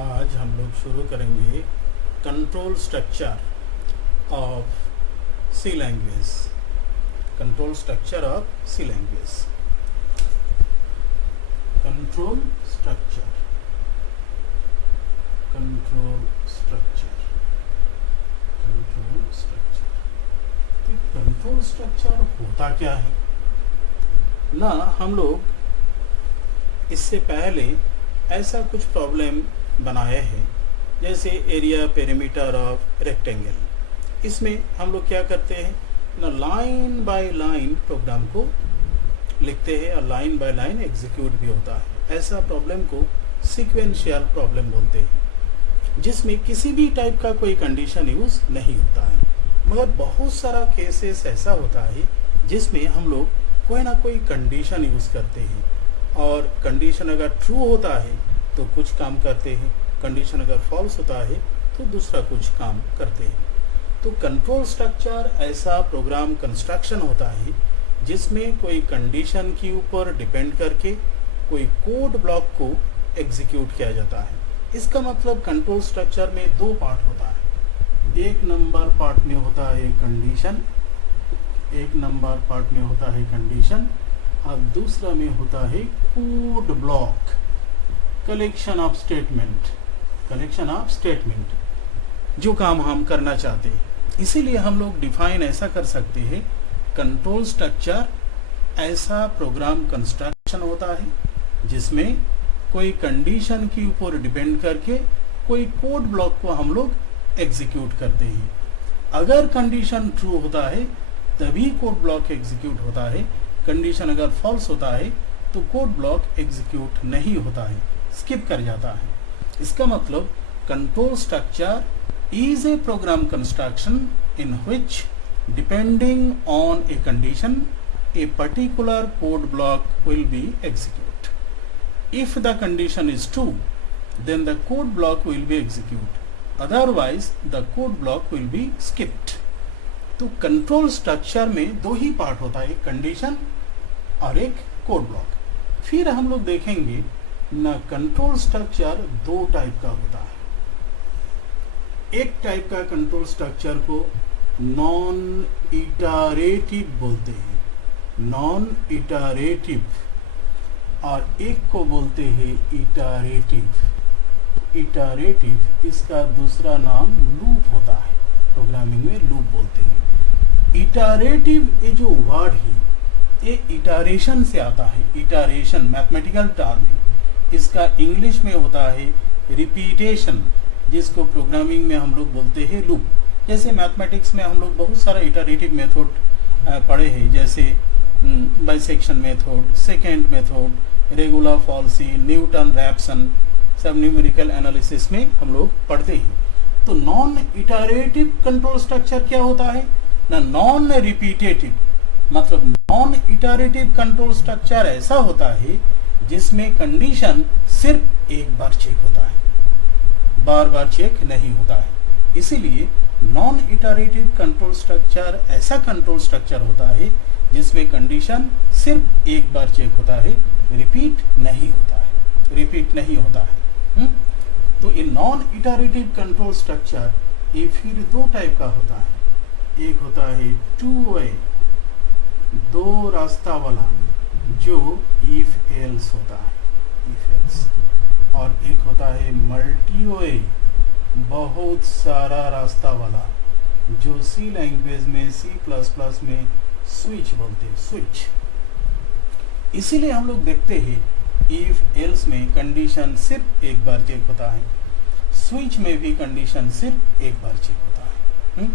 आज हम लोग शुरू करेंगे control structure of C language. Control structure of C language. Control structure, control structure, control structure. Control structure होता क्या है ना, हम लोग इससे पहले ऐसा कुछ प्रॉब्लम बनाए हैं, जैसे एरिया पेरीमीटर ऑफ रेक्टेंगल। इसमें हम लोग क्या करते हैं ना, लाइन बाय लाइन प्रोग्राम को लिखते हैं और लाइन बाय लाइन एग्जीक्यूट भी होता है। ऐसा प्रॉब्लम को सीक्वेंशियल प्रॉब्लम बोलते हैं, जिसमें किसी भी टाइप का कोई कंडीशन यूज नहीं होता है। मगर बहुत सारा केसेस ऐसा होता है जिसमें हम लोग कोई ना कोई कंडीशन यूज करते हैं, और कंडीशन अगर ट्रू होता है तो कुछ काम करते हैं, कंडीशन अगर फॉल्स होता है तो दूसरा कुछ काम करते हैं। तो कंट्रोल स्ट्रक्चर ऐसा प्रोग्राम कंस्ट्रक्शन होता है जिसमें कोई कंडीशन के ऊपर डिपेंड करके कोई कोड ब्लॉक को एग्जीक्यूट किया जाता है। इसका मतलब कंट्रोल स्ट्रक्चर में दो पार्ट होता है। एक नंबर पार्ट में होता है कंडीशन, एक नंबर पार्ट में होता है कंडीशन, और दूसरा में होता है code block, collection of statement, collection of statement, जो काम हम करना चाहते हैं। इसीलिए हम लोग डिफाइन ऐसा कर सकते हैं, कंट्रोल स्ट्रक्चर ऐसा प्रोग्राम कंस्ट्रक्शन होता है जिसमें कोई कंडीशन के ऊपर डिपेंड करके कोई कोड ब्लॉक को हम लोग एग्जीक्यूट करते हैं। अगर कंडीशन ट्रू होता है तभी कोड ब्लॉक एग्जीक्यूट होता है, कंडीशन अगर फॉल्स होता है तो कोड ब्लॉक एग्जीक्यूट नहीं होता है, स्किप कर जाता है। इसका मतलब control structure is a program construction in which depending on a condition a particular code block will be executed. If the condition is true, then the code block will be executed. Otherwise, the code block will be skipped. तो control structure में दो ही part होता है, एक condition और एक code block. फिर हम लोग देखेंगे ना, कंट्रोल स्ट्रक्चर दो टाइप का होता है। एक टाइप का कंट्रोल स्ट्रक्चर को नॉन इटरेटिव बोलते हैं, नॉन इटरेटिव, और एक को बोलते हैं इटरेटिव। इटरेटिव इसका दूसरा नाम लूप होता है, प्रोग्रामिंग में लूप बोलते हैं। इटरेटिव ये जो वर्ड है ये इटरेशन से आता है। इटरेशन मैथमेटिकल टर्म है, इसका इंग्लिश में होता है रिपीटेशन, जिसको प्रोग्रामिंग में हम लोग बोलते हैं लूप। जैसे मैथमेटिक्स में हम लोग बहुत सारा इटरेटिव मेथड पढ़े हैं, जैसे bisection method, second method, regular falsies, Newton Raphson, सब न्यूमेरिकल एनालिसिस में हम लोग पढ़ते हैं। तो नॉन इटरेटिव कंट्रोल स्ट्रक्चर क्या होता है ना, नॉन रिपीटेटिव, मतलब नॉन इटरेटिव कंट्रोल स्ट्रक्चर ऐसा होता है जिसमें कंडीशन सिर्फ एक बार चेक होता है, बार बार चेक नहीं होता है। इसीलिए नॉन इटरेटिव कंट्रोल स्ट्रक्चर ऐसा कंट्रोल स्ट्रक्चर होता है जिसमें कंडीशन सिर्फ एक बार चेक होता है, रिपीट नहीं होता है, रिपीट नहीं होता है। तो ये नॉन इटरेटिव कंट्रोल स्ट्रक्चर ये फिर दो टाइप का होता है। एक होता है टू वे, दो रास्ता वाला, जो इफ एल्स होता है, इफ एल्स, और एक होता है मल्टी वे, बहुत सारा रास्ता वाला, जो सी लैंग्वेज में, सी प्लस प्लस में स्विच बोलते हैं, स्विच। इसीलिए हम लोग देखते हैं इफ एल्स में कंडीशन सिर्फ एक बार चेक होता है, स्विच में भी कंडीशन सिर्फ एक बार चेक होता है।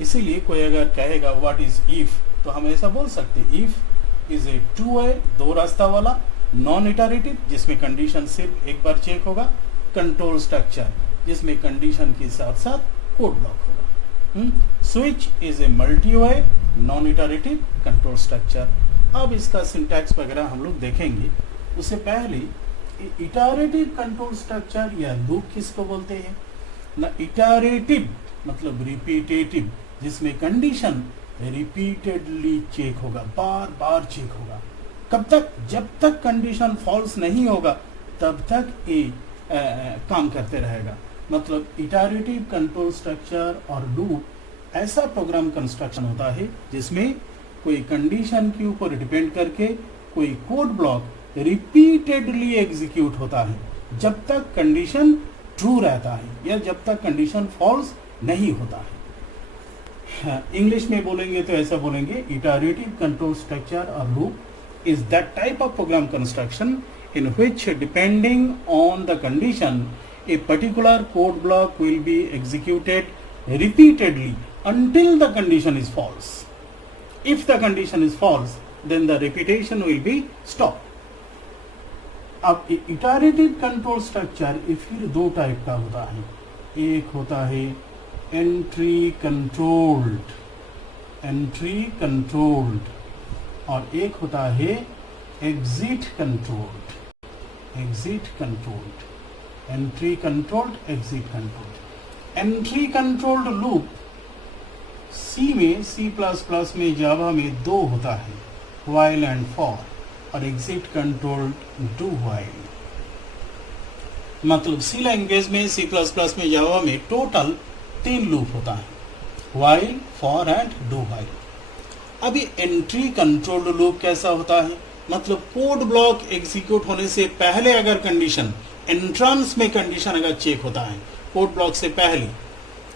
इसीलिए कोई अगर कहेगा व्हाट इज इफ, तो हम ऐसा बोल सकते हैं, इफ इज ए टू वे, दो रास्ता वाला, नॉन इटरेटिव, जिसमें कंडीशन सिर्फ एक बार चेक होगा, कंट्रोल स्ट्रक्चर जिसमें कंडीशन के साथ साथ कोड ब्लॉक होगा। Switch is a multi way non iterative control structure. अब इसका सिंटैक्स वगैरह हम लोग देखेंगे। उससे पहले इटरेटिव कंट्रोल स्ट्रक्चर या लूप किसको बोलते हैं ना, इटरेटिव मतलब रिपीटेटिव, जिसमें कंडीशन रिपीटेडली चेक होगा, बार बार चेक होगा। कब तक? जब तक कंडीशन फॉल्स नहीं होगा तब तक ये काम करते रहेगा। मतलब इटरेटिव कंट्रोल स्ट्रक्चर और लूप ऐसा प्रोग्राम कंस्ट्रक्शन होता है जिसमें कोई कंडीशन के ऊपर डिपेंड करके कोई कोड ब्लॉक रिपीटेडली एग्जीक्यूट होता है जब तक कंडीशन ट्रू रहता है या जब तक कंडीशन फॉल्स नहीं होता है। इंग्लिश में बोलेंगे तो ऐसा बोलेंगे, इटरेटिव कंट्रोल स्ट्रक्चर और loop is that type of program construction in which depending on the condition a particular code block will be executed repeatedly until the condition is false. If the condition is false, then the repetition will be stopped. अब iterative control structure फिर दो type का होता है। एक होता है entry controlled और एक होता है exit controlled. Entry controlled, exit controlled. Entry controlled loop C++ में, जावा में दो होता है, व्हाइल एंड फॉर, और एग्जिट कंट्रोल्ड डू व्हाइल। मतलब सी लैंग्वेज में, C++ में, जावा में टोटल 3 लूप होता है, while, for and do while. अभी एंट्री कंट्रोल्ड लूप कैसा होता है? मतलब कोड ब्लॉक एग्जीक्यूट होने से पहले अगर कंडीशन, एंट्रांस में कंडीशन अगर चेक होता है कोड ब्लॉक से पहले,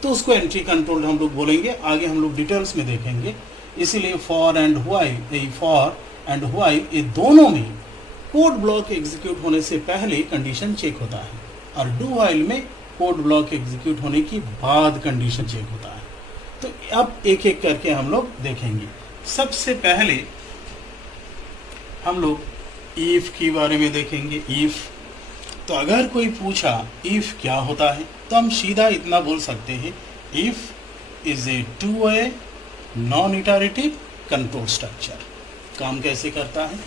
तो उसको एंट्री कंट्रोल्ड हम लोग बोलेंगे। आगे हम लोग डिटेल्स में देखेंगे। इसीलिए फॉर एंड व्हाइल ये दोनों में कोड ब्लॉक एग्जीक्यूट होने से पहले कंडीशन चेक होता है और डू व्हाइल में कोड ब्लॉक एग्जीक्यूट होने के बाद कंडीशन चेक होता है। तो अब एक एक करके हम लोग देखेंगे। सबसे पहले हम लोग इफ के बारे में देखेंगे। इफ, तो अगर कोई पूछा इफ क्या होता है तो हम सीधा इतना बोल सकते हैं, if is a two way non iterative control structure. काम कैसे करता है?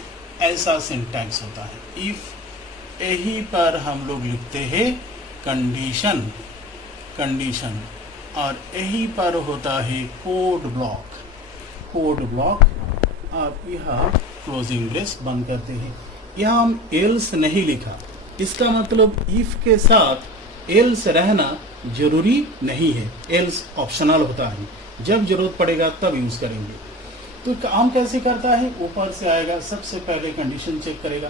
ऐसा सिंटैक्स होता है। इफ यही पर हम लोग लिखते हैं कंडीशन और यही पर होता है कोड ब्लॉक। आप यहाँ क्लोजिंग ब्रेस बंद करते हैं। यहाँ हम एल्स नहीं लिखा, इसका मतलब इफ के साथ एल्स रहना जरूरी नहीं है, एल्स ऑप्शनल होता है, जब जरूरत पड़ेगा तब यूज करेंगे। तो काम कैसे करता है? ऊपर से आएगा, सबसे पहले कंडीशन चेक करेगा।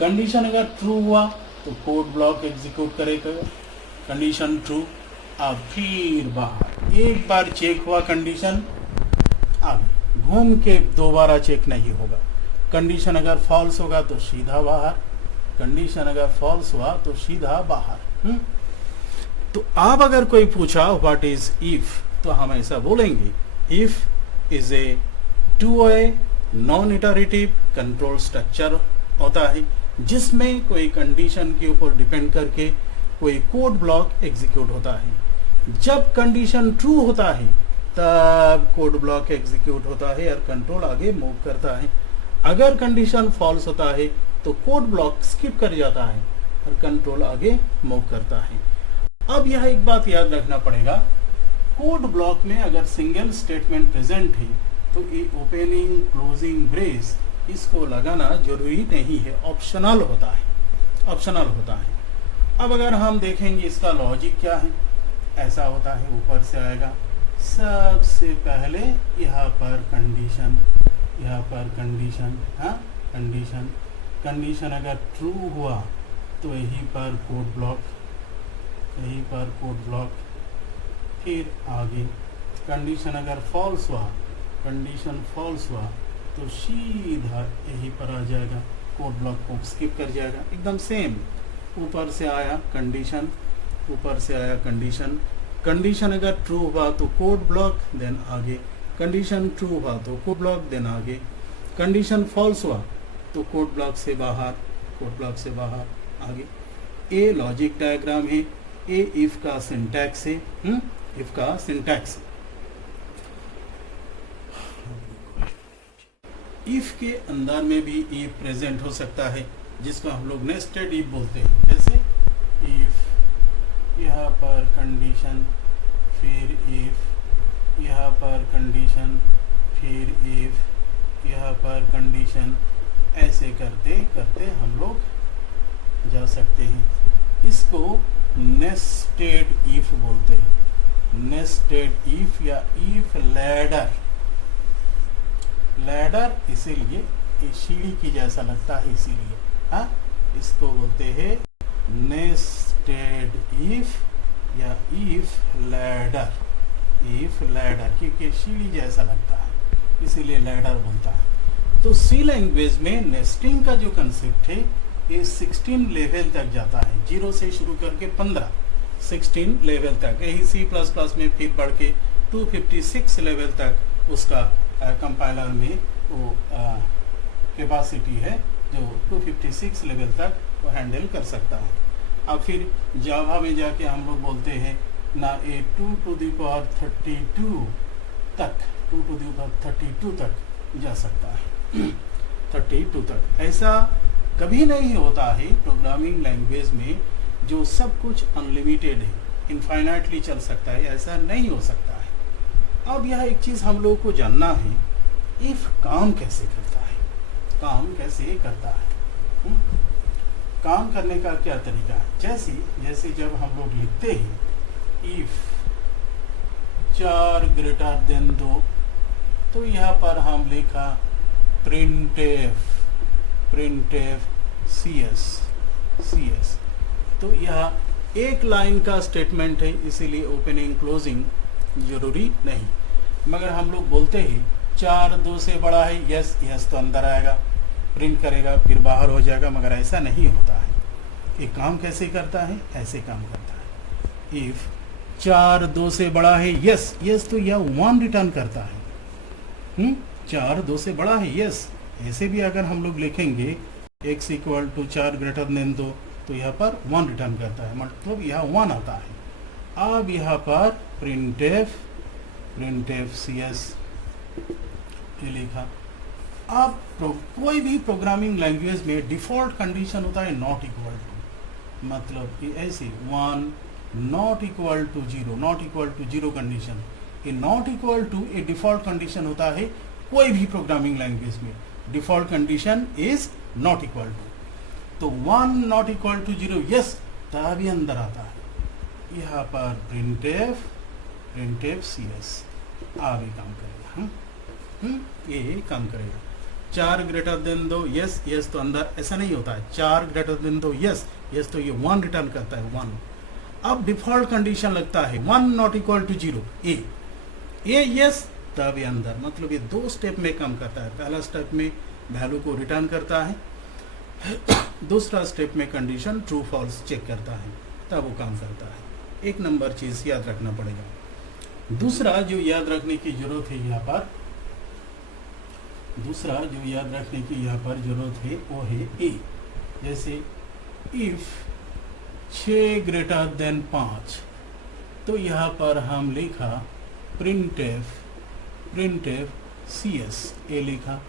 कंडीशन अगर ट्रू हुआ तो कोड ब्लॉक एग्जीक्यूट करेगा, कंडीशन ट्रू। अब फिर बाहर, एक बार चेक हुआ कंडीशन, अब घूम के दोबारा चेक नहीं होगा। कंडीशन अगर फॉल्स होगा तो सीधा बाहर, कंडीशन अगर फॉल्स हुआ तो सीधा बाहर। तो अब अगर कोई पूछा व्हाट इज इफ, तो हम ऐसा बोलेंगे, if is a two way non iterative control structure होता है जिसमें कोई कंडीशन के ऊपर डिपेंड करके कोई कोड ब्लॉक एग्जीक्यूट होता है। जब कंडीशन ट्रू होता है तब कोड ब्लॉक एग्जीक्यूट होता है और कंट्रोल आगे मूव करता है। अगर कंडीशन फॉल्स होता है तो कोड ब्लॉक स्किप कर जाता है और कंट्रोल आगे मूव करता है। अब यह एक बात याद रखना पड़ेगा, कोड ब्लॉक में अगर सिंगल स्टेटमेंट प्रेजेंट है तो ये ओपनिंग क्लोजिंग ब्रेस इसको लगाना जरूरी नहीं है, ऑप्शनल होता है। अब अगर हम देखेंगे इसका लॉजिक क्या है, ऐसा होता है, ऊपर से आएगा, सबसे पहले यहाँ पर कंडीशन, कंडीशन अगर ट्रू हुआ तो यहीं पर कोड ब्लॉक, फिर आगे कंडीशन अगर फॉल्स हुआ तो सीधा यहीं पर आ जाएगा, कोड ब्लॉक को स्किप कर जाएगा। एकदम सेम, ऊपर से आया कंडीशन अगर ट्रू हुआ तो कोड ब्लॉक, देन आगे, कंडीशन ट्रू हुआ तो कोड ब्लॉक, देन आगे, कंडीशन फॉल्स हुआ तो कोड ब्लॉक से बाहर, आगे। ये लॉजिक डायग्राम है, ये इफ का सिंटैक्स है, इफ के अंदर में भी इफ प्रेजेंट हो सकता है जिसको हम लोग नेस्टेड इफ बोलते हैं। जैसे इफ यहाँ पर कंडीशन, फिर इफ यहाँ पर कंडीशन, फिर इफ यहाँ पर कंडीशन, ऐसे करते करते हम लोग जा सकते हैं। इस इसको नेस्टेड इफ बोलते हैं, नेस्टेड इफ या इफ लैडर। लैडर इसीलिए ये सीढ़ी की जैसा लगता है, इसीलिए हाँ इसको बोलते हैं नेस्टेड इफ या इफ लैडर। इफ लैडर क्योंकि सीढ़ी जैसा लगता है इसीलिए लैडर बोलता है। तो सी लैंग्वेज में नेस्टिंग का जो कंसेप्ट है ये 16 लेवल तक जाता है, 0 से शुरू करके 16 लेवल तक। यही C++ में फिर बढ़ के 256 लेवल तक उसका कंपाइलर में वो कैपेसिटी है जो 256 लेवल तक वो हैंडल कर सकता है। अब फिर जावा में जाके हम लोग बोलते हैं ना ये 2^32 तक 2^32 तक जा सकता है 32 तक। ऐसा कभी नहीं होता है प्रोग्रामिंग लैंग्वेज में जो सब कुछ अनलिमिटेड है, इनफाइनाइटली चल सकता है, ऐसा नहीं हो सकता है। अब यह एक चीज़ हम लोग को जानना है, इफ काम कैसे करता है, काम कैसे करता है, काम करने का क्या तरीका है। जैसे जब हम लोग लिखते हैं इफ 4 > 2 तो यहाँ पर हम लिखा printf cs। तो यह एक लाइन का स्टेटमेंट है, इसीलिए ओपनिंग क्लोजिंग जरूरी नहीं। मगर हम लोग बोलते हैं 4 2 से बड़ा है, यस यस तो अंदर आएगा, प्रिंट करेगा, फिर बाहर हो जाएगा, मगर ऐसा नहीं होता है। ये काम कैसे करता है, ऐसे काम करता है। इफ 4 2 से बड़ा है, यस यस तो यह 1 रिटर्न करता है। 4 2 से बड़ा है, यस। ऐसे भी अगर हम लोग लिखेंगे x = 4 > 2 तो यहाँ पर 1 रिटर्न करता है, मतलब यहाँ 1 आता है। अब यहाँ पर printf cs ये लिखा। अब कोई भी प्रोग्रामिंग लैंग्वेज में डिफॉल्ट कंडीशन होता है नॉट इक्वल टू, मतलब कि ऐसे 1 नॉट इक्वल टू 0 कंडीशन। ये not equal to a default condition होता है कोई भी प्रोग्रामिंग लैंग्वेज में। Default condition is not equal to, तो 1 नॉट इक्वल टू 0 यस तभी अंदर आता है। यहाँ पर printf cs आगे काम करेगा। ये काम करेगा। 4 > 2 यस यस तो अंदर, ऐसा नहीं होता है 4 > 2 यस यस तो ये 1 रिटर्न करता है 1। अब डिफॉल्ट कंडीशन लगता है 1 not equal to 0 a yes तभी अंदर, मतलब ये 2 स्टेप में काम करता है। पहला स्टेप में वैल्यू को रिटर्न करता है, दूसरा स्टेप में कंडीशन ट्रू फॉल्स चेक करता है, तब वो काम करता है। एक नंबर चीज याद रखना पड़ेगा। दूसरा जो याद रखने की जरूरत है यहाँ पर, जरूरत है वो है ए। जैसे इफ 6 > 5 तो यहाँ पर हम लिखा printf cs ये लिखा।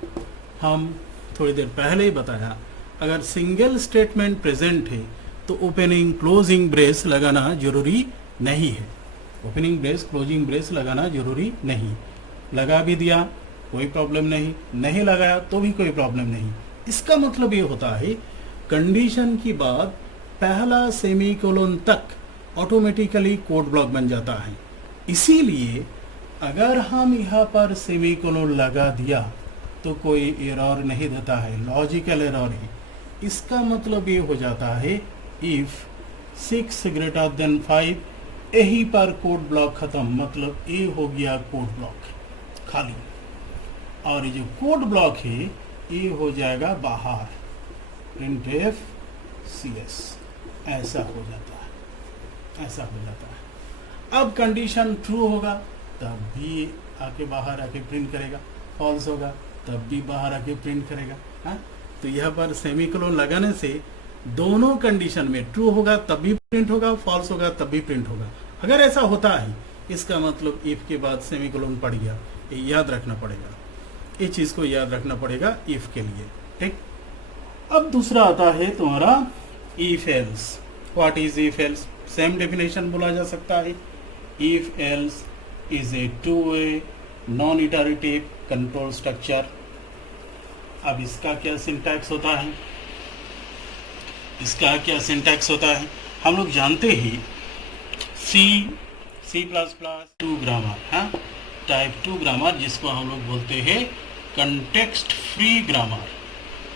हम थोड़ी देर पहले ही बताया अगर सिंगल स्टेटमेंट प्रेजेंट है तो ओपनिंग क्लोजिंग ब्रेस लगाना जरूरी नहीं है। ओपनिंग ब्रेस क्लोजिंग ब्रेस लगाना जरूरी नहीं, लगा भी दिया कोई प्रॉब्लम नहीं लगाया तो भी कोई प्रॉब्लम नहीं। इसका मतलब ये होता है कंडीशन की बाद पहला सेमीकोलन तक ऑटोमेटिकली कोड ब्लॉक बन जाता है। इसीलिए अगर हम यहाँ पर सेमीकोलन लगा दिया तो कोई एरर नहीं देता है, लॉजिकल एरर है। इसका मतलब ये हो जाता है इफ 6 > 5 यही पर कोड ब्लॉक खत्म, मतलब ये हो गया कोड ब्लॉक खाली, और ये जो कोड ब्लॉक है ये हो जाएगा बाहर printf cs। ऐसा हो जाता है। अब कंडीशन ट्रू होगा तब भी आके बाहर आके प्रिंट करेगा, फॉल्स होगा तब भी बाहर आके प्रिंट करेगा। हाँ, तो यहाँ पर सेमीकोलन लगाने से दोनों कंडीशन में ट्रू होगा तब भी प्रिंट होगा, फॉल्स होगा तब भी प्रिंट होगा। अगर ऐसा होता है इसका मतलब इफ के बाद सेमीकोलन पड़ गया, ये याद रखना पड़ेगा, ये चीज को याद रखना पड़ेगा इफ के लिए। ठीक, अब दूसरा आता है तुम्हारा if else. What is if else? Same definition बोला जा सकता है। If else is a two way non iterative control structure. अब इसका क्या सिंटैक्स होता है? हम लोग जानते ही C plus plus two grammar, हाँ, टाइप 2 ग्रामर, जिसको हम लोग बोलते हैं context free grammar,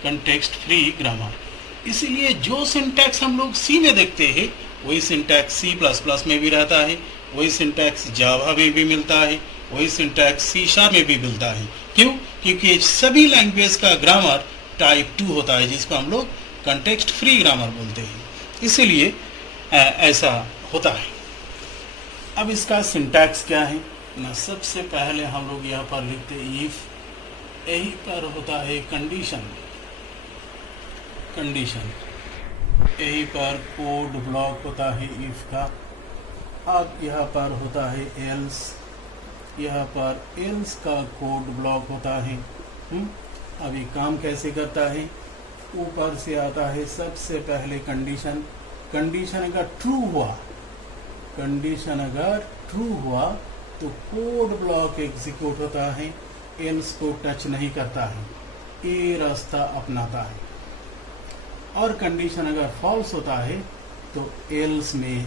context free grammar. इसीलिए जो सिंटैक्स हम लोग सी में देखते हैं वही सिंटैक्स सी प्लस प्लस में भी रहता है, वही सिंटैक्स जावा में भी मिलता है, वही सिंटैक्स सी शार्प में भी मिलता है। क्यों? क्योंकि सभी लैंग्वेज का ग्रामर टाइप 2 होता है, जिसको हम लोग कंटेक्स्ट फ्री ग्रामर बोलते हैं। इसीलिए ऐसा होता है। अब इसका सिंटैक्स क्या है ना, सबसे पहले हम लोग यहाँ पर लिखते हैं इफ, यही पर होता है कंडीशन, कंडीशन यही पर कोड ब्लॉक होता है इफ का। अब यहाँ पर होता है एल्स, यहाँ पर एल्स का कोड ब्लॉक होता है। अब ये काम कैसे करता है, ऊपर से आता है सबसे पहले कंडीशन, कंडीशन अगर ट्रू हुआ, कंडीशन अगर ट्रू हुआ तो कोड ब्लॉक एग्जीक्यूट होता है, एल्स को टच नहीं करता है, ये रास्ता अपनाता है। और कंडीशन अगर फॉल्स होता है तो एल्स में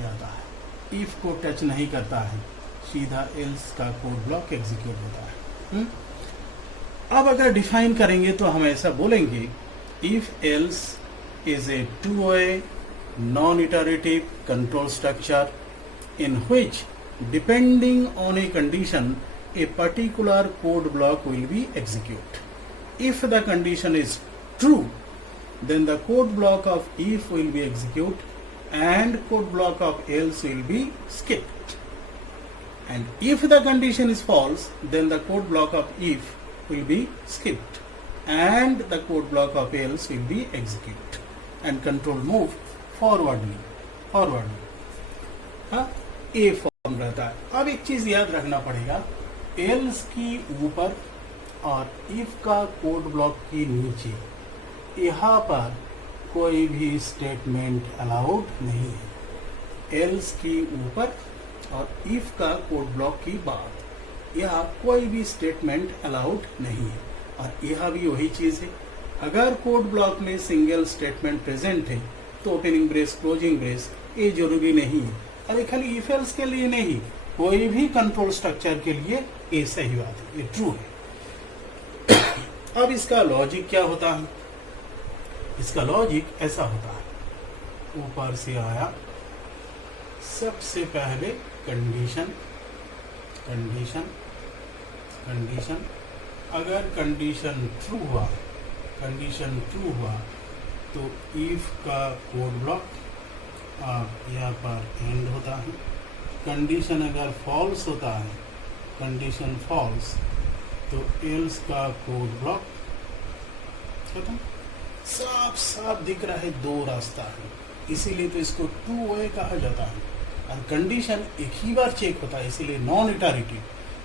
जाता है, इफ को टच नहीं करता है, सीधा एल्स का कोड ब्लॉक एग्जीक्यूट होता है। अब अगर डिफाइन करेंगे तो हम ऐसा बोलेंगे if else is a two-way non-iterative control structure in which depending on a condition a particular code block will be executed. If the condition is true, then the code block of if will be executed and code block of else will be skipped. And if the condition is false, then the code block of if will be skipped and the code block of else will be executed. And control move forwardly, हाँ, ए form रहता है। अब एक चीज याद रखना पड़ेगा, else की ऊपर और इफ का कोड ब्लॉक की नीचे, यहाँ पर कोई भी स्टेटमेंट अलाउड नहीं है। एल्स की ऊपर और इफ का कोड ब्लॉक की बाद यहाँ कोई भी स्टेटमेंट अलाउड नहीं है। और यह भी वही चीज है, अगर कोड ब्लॉक में सिंगल स्टेटमेंट प्रेजेंट है तो ओपनिंग ब्रेस क्लोजिंग ब्रेस ये जरूरी नहीं है। अरे खाली इफ एल्स के लिए नहीं, कोई भी कंट्रोल स्ट्रक्चर के लिए ये सही बात है, ये ट्रू है। अब इसका लॉजिक क्या होता है, इसका लॉजिक ऐसा होता है, ऊपर से आया सबसे पहले कंडीशन, कंडीशन, कंडीशन, अगर कंडीशन ट्रू हुआ, कंडीशन ट्रू हुआ तो इफ का कोड ब्लॉक यहाँ पर एंड होता है। कंडीशन अगर फॉल्स होता है, कंडीशन फॉल्स, तो एल्स का कोड ब्लॉक खत्म। साफ साफ दिख रहा है दो रास्ता है, इसीलिए तो इसको टू वे कहा जाता है। और कंडीशन एक ही बार चेक होता है, इसीलिए नॉन इटरेटिव,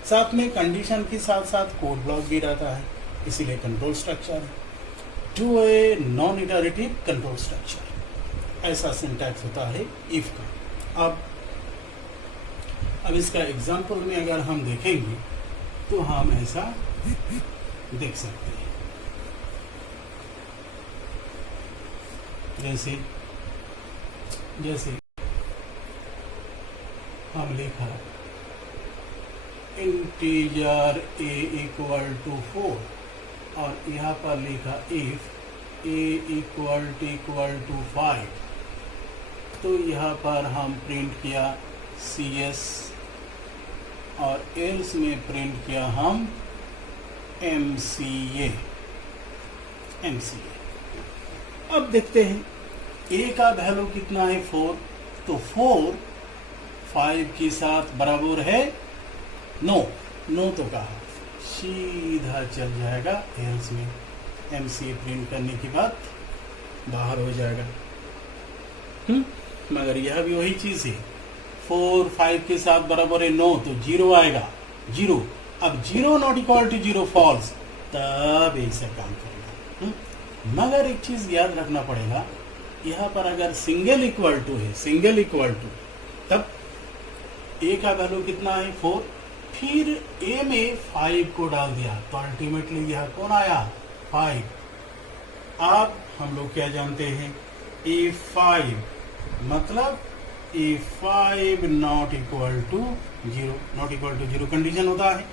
साथ में कंडीशन के साथ साथ कोड ब्लॉक भी रहता है, इसीलिए कंट्रोल स्ट्रक्चर है two a non iterative control structure. ऐसा सिंटैक्स होता है इफ का। अब इसका एग्जांपल में अगर हम देखेंगे तो हम ऐसा देख सकते हैं, जैसे जैसे हम लिखा इंटीजर a इक्वल टू 4 और यहाँ पर लिखा इफ a इक्वल टू 5, तो यहाँ पर हम प्रिंट किया CS और एल्स में प्रिंट किया हम MCA। अब देखते हैं a का वैल्यू कितना है 4, तो 4 5 के साथ बराबर है 9, तो कहा सीधा चल जाएगा एल्स में, MCA प्रिंट करने के बाद बाहर हो जाएगा। मगर यह भी वही चीज है, 4 5 के साथ बराबर है 9, तो 0 आएगा, 0। अब 0 नॉट इक्वल टू 0 फॉल्स, तब ऐसा काम करेगा। मगर एक चीज याद रखना पड़ेगा, यहाँ पर अगर सिंगल इक्वल टू है, सिंगल इक्वल टू, तब a का वैल्यू कितना है 4, फिर a में 5 को डाल दिया तो अल्टीमेटली यह कौन आया 5। अब हम लोग क्या जानते हैं, if5 मतलब if5 not equal to zero condition होता है।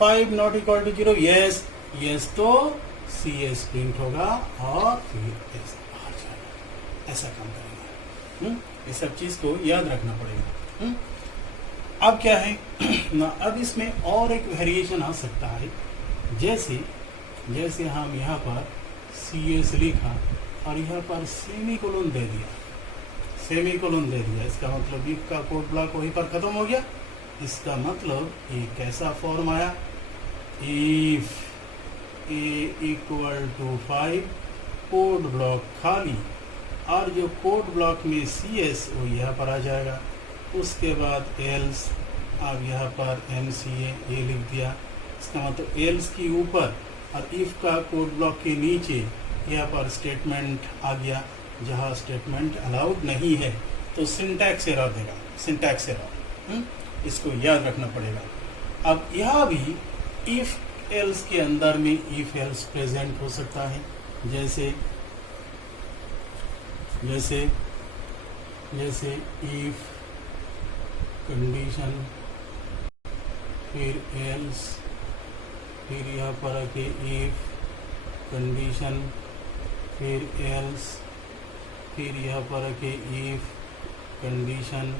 5 not equal to zero, yes yes तो CS प्रिंट होगा और फिर S बाहर जाएगा। ऐसा काम करेगा। ये सब चीज को याद रखना पड़ेगा। अब क्या है ना, अब इसमें और एक वेरिएशन आ सकता है। जैसे हम यहाँ पर CS लिखा और यहाँ पर सेमीकोलन दे दिया, इसका मतलब इफ का कोड ब्लॉक वहीं पर खत्म हो गया। इसका मतलब ये कैसा फॉर्म आया, if a equal to 5 code block खाली, और जो कोड ब्लॉक में CS वो यहाँ पर आ जाएगा। उसके बाद एल्स, अब यहाँ पर MCA ये लिख दिया। इसका मतलब एल्स के ऊपर और इफ का कोड ब्लॉक के नीचे यहाँ पर स्टेटमेंट आ गया, जहाँ स्टेटमेंट अलाउड नहीं है तो सिंटैक्स एरर देगा, सिंटैक्स एरर। इसको याद रखना पड़ेगा। अब यहाँ भी इफ एल्स के अंदर में इफ एल्स प्रेजेंट हो सकता है। जैसे इफ कंडीशन, फिर एल्स, फिर यहाँ पर आके इफ कंडीशन, फिर एल्स, फिर यहाँ पर आके इफ कंडीशन,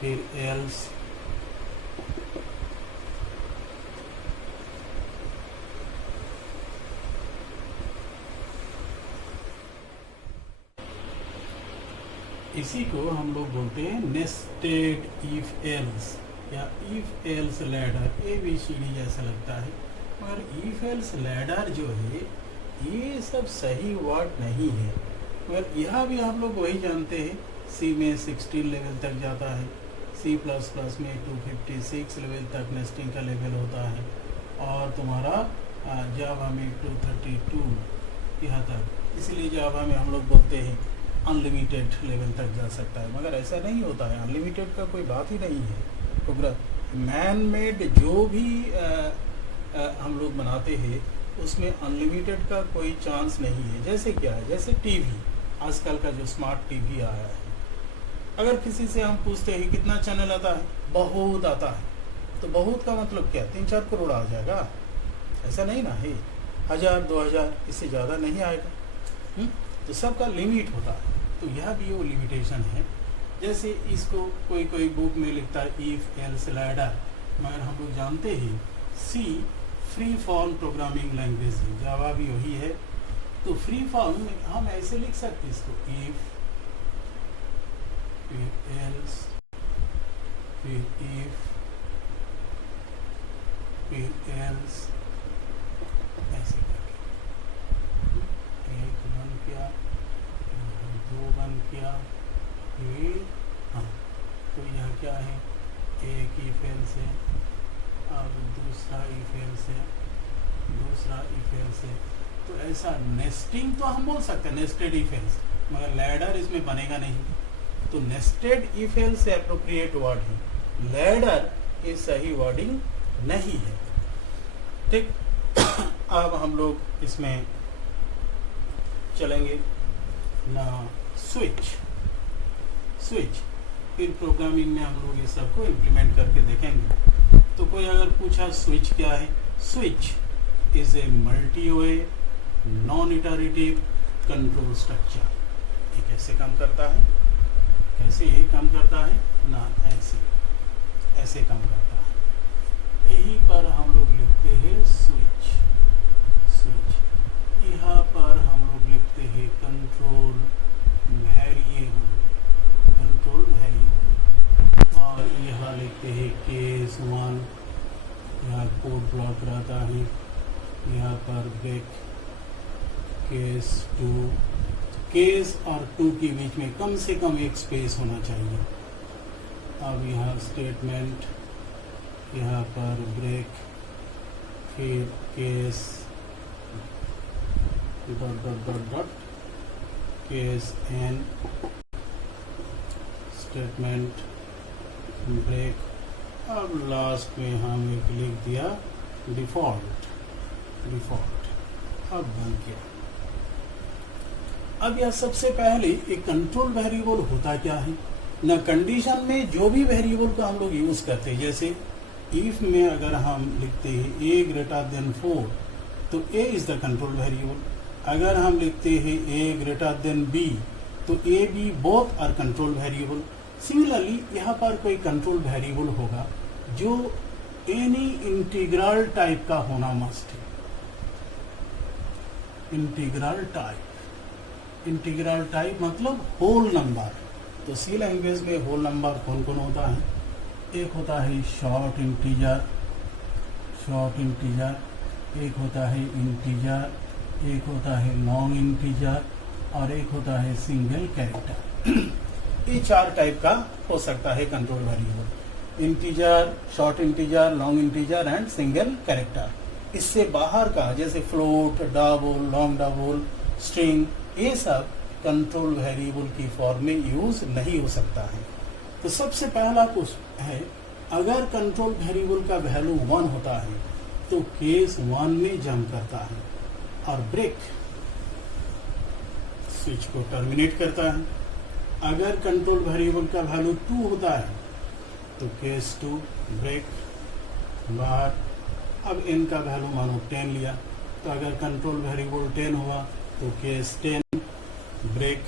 फिर एल्स। इसी को हम लोग बोलते हैं नेस्टेड इफ एल्स या इफ एल्स लैडर। ABCD जैसा लगता है, मगर इफ एल्स लैडर जो है ये सब सही वर्ड नहीं है। मगर यहाँ भी हम लोग वही जानते हैं, C में 16 लेवल तक जाता है, C++ में 256 लेवल तक नेस्टिंग का लेवल होता है, और तुम्हारा जावा में 232 यहाँ तक। इसलिए जावा में हम लोग बोलते हैं अनलिमिटेड लेवल तक जा सकता है, मगर ऐसा नहीं होता है। अनलिमिटेड का कोई बात ही नहीं है। तो मैन मेड जो भी हम लोग बनाते हैं उसमें अनलिमिटेड का कोई चांस नहीं है। जैसे क्या है, जैसे टीवी, आजकल का जो स्मार्ट टीवी आया है, अगर किसी से हम पूछते हैं कितना चैनल आता है, बहुत आता है, तो बहुत का मतलब क्या, 3-4 करोड़ आ जाएगा? ऐसा नहीं ना है, 1000-2000 इससे ज़्यादा नहीं आएगा। तो सबका लिमिट होता है, तो यह भी वो लिमिटेशन है। जैसे इसको कोई बुक में लिखता है इफ एल्स लैडर, मगर हम लोग जानते हैं C free form programming language है, जावा भी वही है। तो फ्री फॉर्म में हम ऐसे लिख सकते हैं इसको, इफ फिर एल्स फिर इफ फिर एल्स, ऐसे करके एक बन गया, दो बन गया, फिर हाँ, तो यह क्या है, एक इफ एल्स है, अब दूसरा इफ एल्स है, दूसरा इफ एल्स है। तो ऐसा नेस्टिंग तो हम बोल सकते हैं नेस्टेड इफ एल्स, मगर लैडर इसमें बनेगा नहीं। तो nested if else appropriate word है, लैडर ये सही वर्डिंग नहीं है। ठीक, अब हम लोग इसमें चलेंगे ना, स्विच। फिर प्रोग्रामिंग में हम लोग ये सबको इम्प्लीमेंट करके देखेंगे। तो कोई अगर पूछा स्विच क्या है, switch is a multi way non iterative control structure. ये कैसे काम करता है, कैसे ये काम करता है ना, ऐसे काम करता है। यहीं पर हम लोग लिखते हैं स्विच। यहाँ पर हम लोग लिखते हैं कंट्रोल वेरिएबल, और यहाँ लिखते हैं केस 1, यहाँ कोड ब्लॉक रहता है, यहाँ पर ब्रेक केस 2, केस और 2 के बीच में कम से कम एक स्पेस होना चाहिए। अब यहाँ स्टेटमेंट, यहाँ पर ब्रेक, फिर case dot case n, statement break, अब लास्ट में हम एक लिख दिया डिफ़ॉल्ट। अब बन गया। अब यह सबसे पहले एक कंट्रोल वेरिएबल होता क्या है ना, कंडीशन में जो भी वेरिएबल को हम लोग यूज करते हैं, जैसे इफ में अगर हम लिखते हैं a ग्रेटर देन 4 तो a is the control variable. अगर हम लिखते हैं a ग्रेटर देन b तो a b both are control variable. Similarly यहाँ पर कोई कंट्रोल वेरिएबल होगा जो एनी इंटीग्रल टाइप का होना मस्ट है। इंटीग्रल टाइप मतलब होल नंबर। तो सी लैंग्वेज में होल नंबर कौन कौन होता है? एक होता है शॉर्ट इंटीजर, एक होता है इंटीजर, एक होता है लॉन्ग इंटीजर और एक होता है सिंगल कैरेक्टर। ये 4 टाइप का हो सकता है control variable, integer, short integer, long integer and single character. इससे बाहर का जैसे float, double, long double, string, ये सब कंट्रोल वेरिएबल की फॉर्म में यूज नहीं हो सकता है। तो सबसे पहला क्वेश्चन है, अगर कंट्रोल वेरिएबल का वैल्यू 1 होता है तो केस 1 में जंप करता है और ब्रेक स्विच को टर्मिनेट करता है। अगर कंट्रोल वेरिएबल का वैल्यू 2 होता है तो केस 2 ब्रेक बाहर। अब n का वैल्यू मानो 10 लिया, तो अगर कंट्रोल वेरिएबल 10 हुआ तो केस 10 ब्रेक।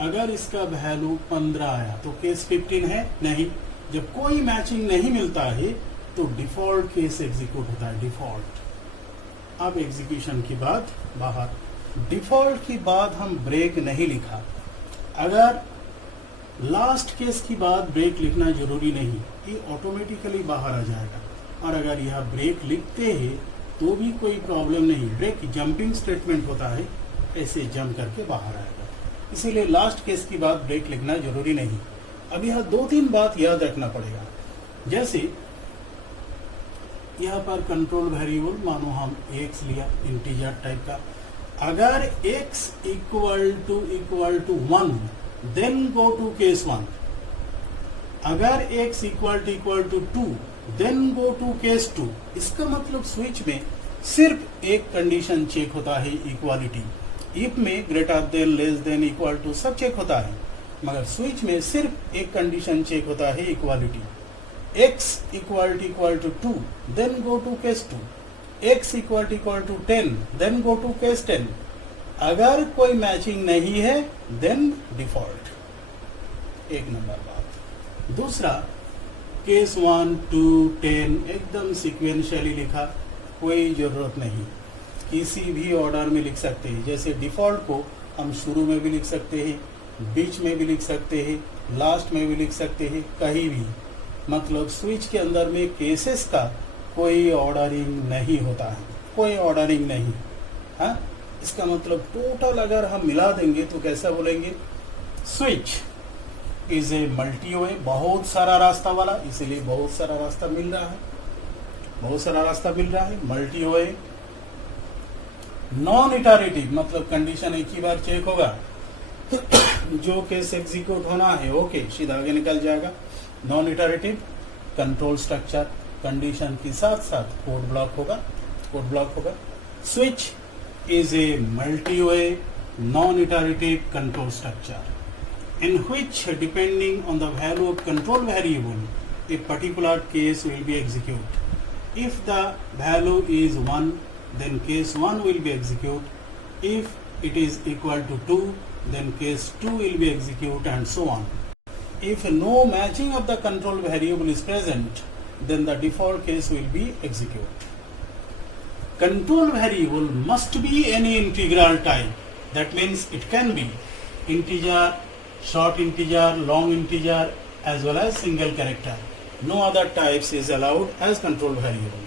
अगर इसका वैल्यू 15 आया तो केस 15 है नहीं। जब कोई मैचिंग नहीं मिलता है तो डिफॉल्ट केस एग्जीक्यूट होता है, डिफॉल्ट। अब एग्जीक्यूशन की बात बाहर, डिफॉल्ट की बाद हम ब्रेक नहीं लिखा। अगर लास्ट केस की बाद ब्रेक लिखना जरूरी नहीं, ये ऑटोमेटिकली बाहर आ जाएगा। और अगर यह ब्रेक लिखते हैं तो भी कोई प्रॉब्लम नहीं, ब्रेक जंपिंग स्टेटमेंट होता है, ऐसे जंप करके बाहर आएगा। इसीलिए लास्ट केस की बाद ब्रेक लिखना जरूरी नहीं। अब यह 2-3 बात याद रखना पड़ेगा। जैसे यहाँ पर कंट्रोल वेरिएबल मानो हम x लिया, इंटीजर टाइप का। अगर x equal to 1 then go to case 1। अगर x equal to 2 then go to case 2। इसका मतलब स्विच में सिर्फ एक कंडीशन चेक होता है, इक्वालिटी। इफ में greater than, less than, equal to सब चेक होता है, मगर स्विच में सिर्फ एक कंडीशन चेक होता है, equality. x equal to 2 then go to case 2, x equal to 10 then go to case 10। अगर कोई मैचिंग नहीं है देन डिफॉल्ट। एक नंबर बात। दूसरा, केस 1 2 10 एकदम सिक्वेंशियली लिखा, कोई जरूरत नहीं, किसी भी ऑर्डर में लिख सकते हैं। जैसे डिफॉल्ट को हम शुरू में भी लिख सकते हैं, बीच में भी लिख सकते हैं, लास्ट में भी लिख सकते हैं, कहीं भी। मतलब स्विच के अंदर में केसेस का कोई ऑर्डरिंग नहीं होता है, कोई ऑर्डरिंग नहीं। हाँ, इसका मतलब टोटल अगर हम मिला देंगे तो कैसा बोलेंगे? स्विच इज ए मल्टी वे, बहुत सारा रास्ता वाला, इसीलिए बहुत सारा रास्ता मिल रहा है, बहुत सारा रास्ता मिल रहा है। मल्टी वे, नॉन इटरेटिव मतलब कंडीशन एक ही बार चेक होगा, जो केस एग्जीक्यूट होना है ओके सीधा आगे निकल जाएगा। Non iterative control structure, condition के साथ साथ कोड ब्लॉक होगा। Switch is a multi-way, non-iterative control structure in which, depending on the value of control variable, a particular case will be executed. If the value is 1, then case 1 will be executed. If it is equal to 2, then case 2 will be executed, and so on. If no matching of the control variable is present, then the default case will be executed. Control variable must be any integral type. That means it can be integer, short integer, long integer, as well as single character. No other types is allowed as control variable.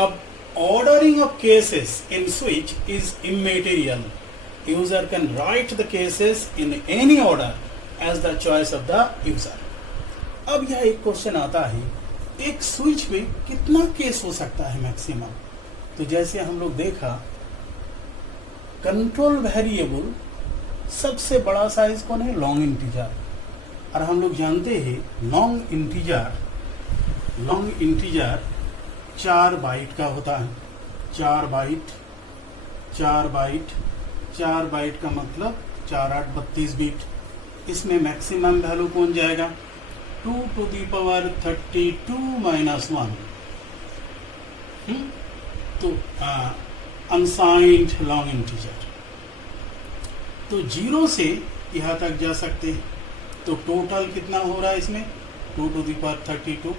अब ordering of cases in switch is immaterial. User can write the cases in any order as the choice of the user. अब यह एक question आता है, एक switch में कितना case हो सकता है मैक्सिमम? तो जैसे हम लोग देखा, कंट्रोल वेरिएबल सबसे बड़ा साइज कौन है? Long integer. और हम लोग जानते हैं लॉन्ग इंटीजर 4 बाइट का होता है। 4 बाइट, 4 बाइट का मतलब 4 8 32 बिट। इसमें मैक्सिमम वैल्यू कौन जाएगा? 2 to the power 32 minus 1। तो अनसाइंड लॉन्ग इंटीजर, तो 0 से यहाँ तक जा सकते हैं। तो टोटल कितना हो रहा है इसमें? 2 to the power 32।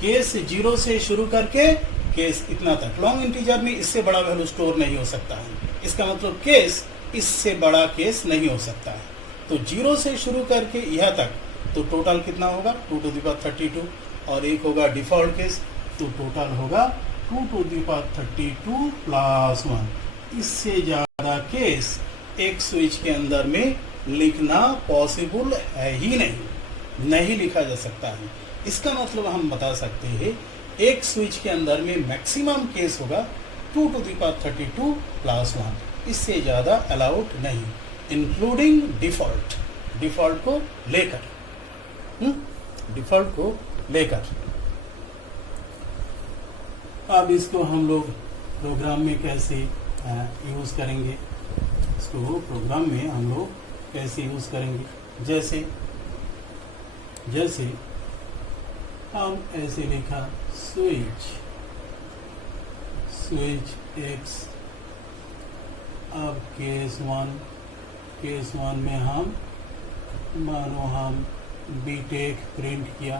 केस 0 से शुरू करके केस इतना तक। लॉन्ग इंटीजर में इससे बड़ा वैल्यू स्टोर नहीं हो सकता है, इसका मतलब केस इससे बड़ा केस नहीं हो सकता है। तो 0 से शुरू करके यहाँ तक, तो टोटल कितना होगा? 2 to the power 32, और एक होगा डिफॉल्ट केस, तो टोटल होगा 2 to the power 32 प्लस 1। इससे ज़्यादा केस एक स्विच के अंदर में लिखना पॉसिबल है ही नहीं लिखा जा सकता है। इसका मतलब हम बता सकते हैं एक स्विच के अंदर में मैक्सिमम केस होगा 2 to the power 32 प्लस 1, इससे ज़्यादा अलाउड नहीं, इंक्लूडिंग डिफॉल्ट को लेकर, डिफॉल्ट को लेकर। अब इसको हम लोग प्रोग्राम में कैसे यूज़ करेंगे? इसको प्रोग्राम में हम लोग कैसे यूज़ करेंगे? जैसे हम ऐसे लिखा स्विच एक्स। अब केस 1 में हम मानो हम बीटेक प्रिंट किया,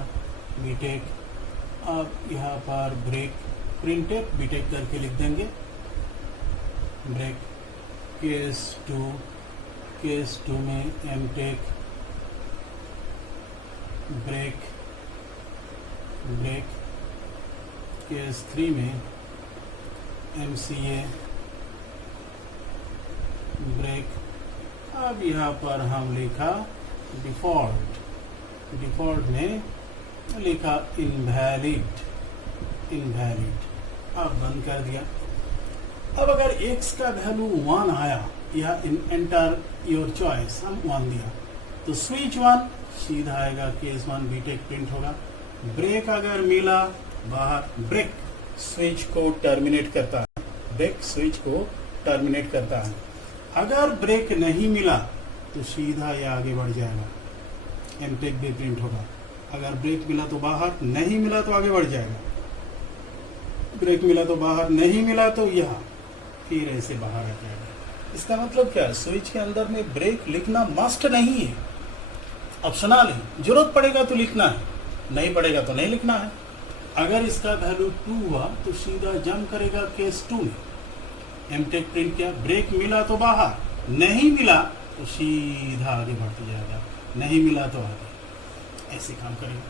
बीटेक। अब यहाँ पर ब्रेक, प्रिंटेक बीटेक करके लिख देंगे, ब्रेक। केस 2 में एमटेक ब्रेक। केस 3 में एमसीए ब्रेक। अब यहाँ पर हम लिखा डिफॉल्ट में लिखा इनवैलिड। अब बंद कर दिया। अब अगर x का वैल्यू 1 आया, या एंटर योर चॉइस, हम 1 दिया, तो स्विच 1 सीधा आएगा, केस 1 बीटेक प्रिंट होगा। ब्रेक अगर मिला बाहर, ब्रेक स्विच को टर्मिनेट करता है, ब्रेक स्विच को टर्मिनेट करता है। अगर ब्रेक नहीं मिला तो सीधा ये आगे बढ़ जाएगा, एमटेक भी प्रिंट होगा। अगर ब्रेक मिला तो बाहर, नहीं मिला तो आगे बढ़ जाएगा। ब्रेक मिला तो बाहर, नहीं मिला तो यहाँ, फिर ऐसे बाहर आ जाएगा। इसका मतलब क्या है? स्विच के अंदर में ब्रेक लिखना मस्ट नहीं है, ऑप्शनल है। जरूरत पड़ेगा तो लिखना है, नहीं पड़ेगा तो नहीं लिखना है। अगर इसका वैल्यू 2 हुआ तो सीधा जंप करेगा केस 2 में, एमटेक प्रिंट किया, ब्रेक मिला तो बाहर, नहीं मिला तो सीधा आगे बढ़ते जाएगा, नहीं मिला तो आगे, ऐसे काम करेगा।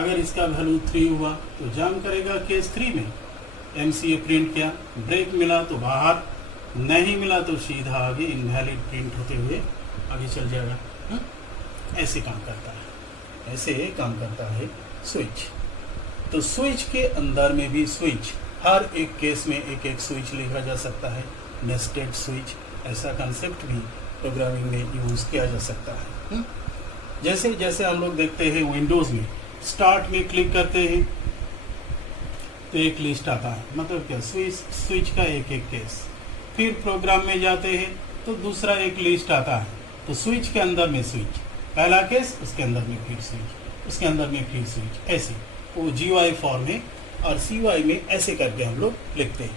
अगर इसका वैल्यू 3 हुआ तो जंप करेगा केस 3 में, एमसीए प्रिंट किया, ब्रेक मिला तो बाहर, नहीं मिला तो सीधा आगे इनवैलिड प्रिंट होते हुए आगे चल जाएगा। ऐसे काम करता है स्विच। तो स्विच के अंदर में भी स्विच, हर एक केस में एक स्विच लिखा जा सकता है, नेस्टेड स्विच, ऐसा कंसेप्ट भी प्रोग्रामिंग में यूज़ किया जा सकता है। जैसे हम लोग देखते हैं विंडोज़ में, स्टार्ट में क्लिक करते हैं तो एक लिस्ट आता है, मतलब क्या? स्विच का एक केस। फिर प्रोग्राम में जाते हैं तो दूसरा एक लिस्ट आता है, तो स्विच के अंदर में स्विच, पहला केस, उसके अंदर में फिर स्विच, उसके अंदर में फिर स्विच, ऐसे वो GUI फॉर्म में और CUI में ऐसे करके हम लोग लिखते हैं।